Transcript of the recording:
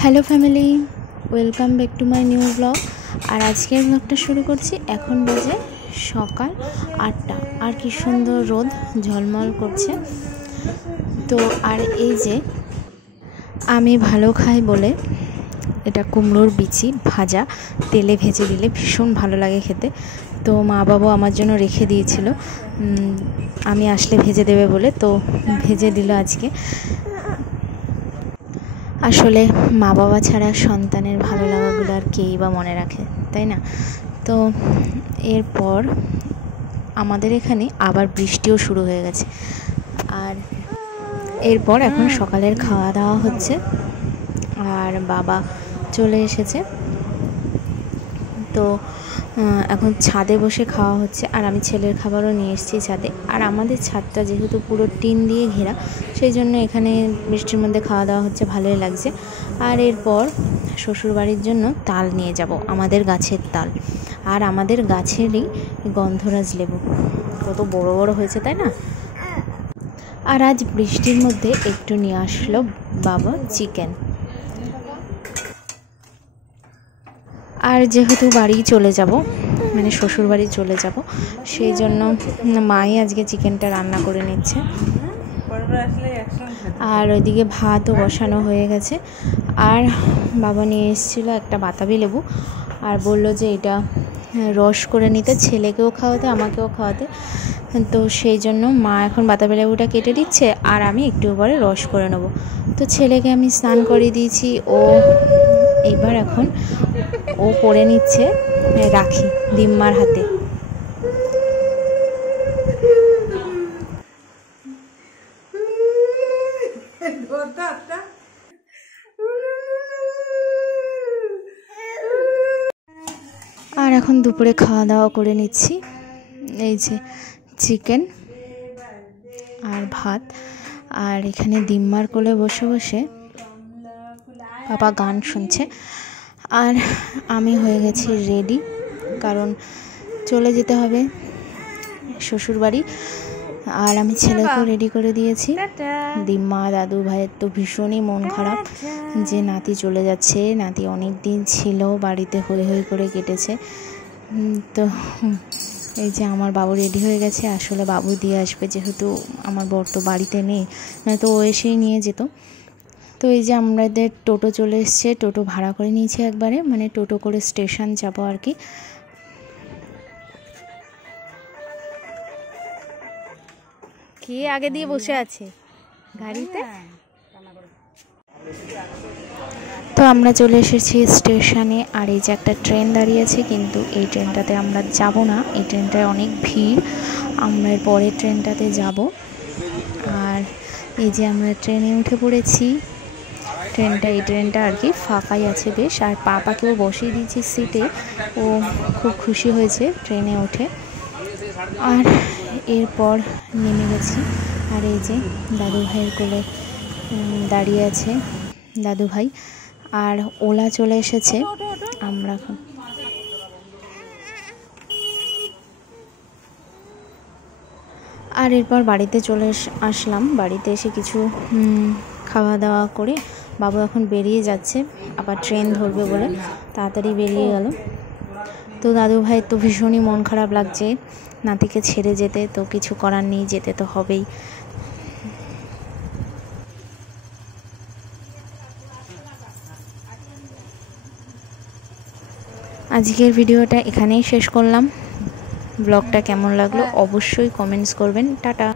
Hello family, welcome back to my new blog. আর আজকের ব্লগটা শুরু করছি। এখন বাজে সকাল 8টা, আর কি সুন্দর রোদ ঝলমল করছে। তো আর এই যে আমি ভালো খাই বলে এটা কুমড়োর বিচি ভাজা, তেলে ভেজে দিলে ভীষণ ভালো লাগে খেতে। তো মা বাবা আমার জন্য রেখে দিয়েছিল, আমি আসলে ভেজে দেবে বলে, তো ভেজে দিল আজকে। আসলে মা বাবা ছাড়া সন্তানের ভালো লাগাগুলো আর কেই বা মনে রাখে, তাই না? তো এরপর আমাদের এখানে আবার বৃষ্টিও শুরু হয়ে গেছে। আর এরপর এখন সকালের খাওয়া দাওয়া হচ্ছে, আর বাবা চলে এসেছে। তো এখন ছাদে বসে খাওয়া হচ্ছে, আর আমি ছেলের খাবারও নিয়ে এসেছি ছাদে। আর আমাদের ছাদটা যেহেতু পুরো টিন দিয়ে ঘেরা, সেই জন্য এখানে বৃষ্টির মধ্যে খাওয়া দাওয়া হচ্ছে, ভালোই লাগছে। আর এরপর শ্বশুরবাড়ির জন্য তাল নিয়ে যাব, আমাদের গাছের তাল, আর আমাদের গাছেরই গন্ধরাজ লেবু, কত বড় বড় হয়েছে, তাই না? আর আজ বৃষ্টির মধ্যে একটু নিয়ে আসলো বাবা চিকেন। আর যেহেতু বাড়ি চলে যাব, মানে শ্বশুর বাড়ি চলে যাব, সেই জন্য মাই আজকে চিকেনটা রান্না করে নিচ্ছে। আর ওইদিকে ভাতও বসানো হয়ে গেছে। আর বাবা নিয়ে এসেছিলো একটা বাতাবি লেবু, আর বলল যে এটা রস করে নিতে, ছেলেকেও খাওয়াতে আমাকেও খাওয়াতে। তো সেই জন্য মা এখন বাতাবি লেবুটা কেটে দিচ্ছে, আর আমি একটু পরে রস করে নেব। তো ছেলেকে আমি স্নান করে দিয়েছি, ও এবার এখন ও পরে নিচ্ছে রাখি দিম্মার হাতে। আর এখন দুপুরে খাওয়া দাওয়া করে নিচ্ছি, এই যে চিকেন আর ভাত। আর এখানে দিম্মার কোলে বসে বসে বাবা গান শুনছে, আর আমি হয়ে গেছি রেডি, কারণ চলে যেতে হবে শ্বশুরবাড়ি। আর আমি ছেলেকেও রেডি করে দিয়েছি। দিম্মা দাদু ভাইয়ের তো ভীষণই মন খারাপ যে নাতি চলে যাচ্ছে। নাতি অনেক দিন ছিল বাড়িতে, হই হই করে কেটেছে। তো এই যে আমার বাবু রেডি হয়ে গেছে, আসলে বাবু দিয়ে আসবে, যেহেতু আমার বর তো বাড়িতে নেই, তো ও এসেই নিয়ে যেত। তো এই যে আমাদের টোটো চলে এসছে, টোটো ভাড়া করে নিয়েছি একবারে, মানে টোটো করে স্টেশন যাবো আর কি। কে আগে দিয়ে বসে আছে গাড়িতে? তো আমরা চলে এসেছি স্টেশনে, আর এই যে একটা ট্রেন দাঁড়িয়ে আছে, কিন্তু এই ট্রেনটাতে আমরা যাব না, এই ট্রেনটায় অনেক ভিড়, আমরা পরের ট্রেনটাতে যাব। আর এই যে আমরা ট্রেনে উঠে পড়েছি। এই ট্রেনটা আর কি ফাঁকাই আছে বেশ, আর পাপাকেও বসিয়ে দিয়েছি সিটে, ও খুব খুশি হয়েছে ট্রেনে উঠে। আর এরপর নেমে গেছি, আর এই যে দাদু ভাইয়ের কোলে দাঁড়িয়ে আছে দাদু ভাই, আর ওলা চলে এসেছে। আমরা এখন আর এরপর বাড়িতে চলে আসলাম। বাড়িতে এসে কিছু খাওয়া দাওয়া করে বাবু এখন বেরিয়ে যাচ্ছে, আবার ট্রেন ধরবে বলে তাড়াতাড়ি বেরিয়ে গেল। তো দাদু ভাই তো ভীষণই মন খারাপ লাগছে নাতিকে ছেড়ে যেতে, তো কিছু করার নেই, যেতে তো হবেই। আজকের ভিডিওটা এখানেই শেষ করলাম। ব্লগটা কেমন লাগলো অবশ্যই কমেন্টস করবেন। টাটা।